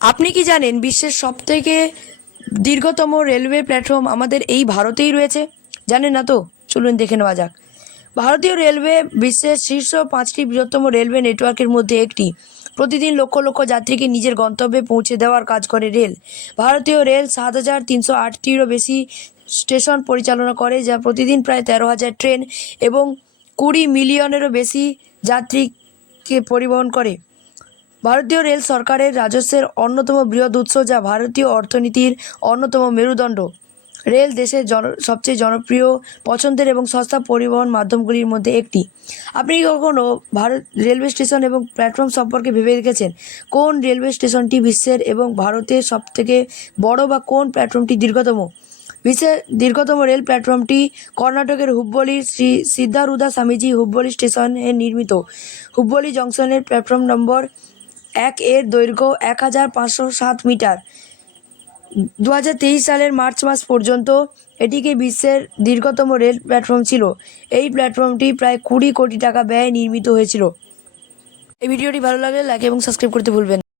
আপনি কি জানেন বিশ্বের সবথেকে দীর্ঘতম রেলওয়ে প্ল্যাটফর্ম আমাদের এই ভারতেই রয়েছে? জানেন না তো? চলুন দেখে নেওয়া যাক। ভারতীয় রেলওয়ে বিশ্বের শীর্ষ পাঁচটি বৃহত্তম রেলওয়ে নেটওয়ার্কের মধ্যে একটি। প্রতিদিন লক্ষ লক্ষ যাত্রীকে নিজের গন্তব্যে পৌঁছে দেওয়ার কাজ করে রেল। ভারতীয় রেল সাত হাজার তিনশো আটটিরও বেশি স্টেশন পরিচালনা করে, যা প্রতিদিন প্রায় তেরো হাজার ট্রেন এবং কুড়ি মিলিয়নেরও বেশি যাত্রীকে পরিবহন করে। ভারতীয় রেল সরকারের রাজস্বের অন্যতম বৃহৎ উৎস যা ভারতীয় অর্থনীতির অন্যতম মেরুদণ্ড। রেল দেশের জন সবচেয়ে জনপ্রিয়, পছন্দের এবং সস্তা পরিবহন মাধ্যমগুলির মধ্যে একটি। আপনি কি কখনো ভারত রেলওয়ে স্টেশন এবং প্ল্যাটফর্ম সম্পর্কে ভেবে রেখেছেন কোন রেলওয়ে স্টেশনটি বিশ্বের এবং ভারতের সবথেকে বড় বা কোন প্ল্যাটফর্মটি দীর্ঘতম? বিশ্বের দীর্ঘতম রেল প্ল্যাটফর্মটি কর্ণাটকের হুব্বলির শ্রী সিদ্ধারুদা স্বামীজি হুব্বলি স্টেশনে নির্মিত। হুব্বলি জংশনের প্ল্যাটফর্ম নম্বর এক এর দৈর্ঘ্য এক হাজার পাঁচশো সাত মিটার। দু হাজার তেইশ সালের মার্চ মাস পর্যন্ত এটিকে বিশ্বের দীর্ঘতম রেল প্ল্যাটফর্ম ছিল। এই প্ল্যাটফর্মটি প্রায় কুড়ি কোটি টাকা ব্যয়ে নির্মিত হয়েছিল। এই ভিডিওটি ভালো লাগলে লাইক এবং সাবস্ক্রাইব করতে ভুলবেন।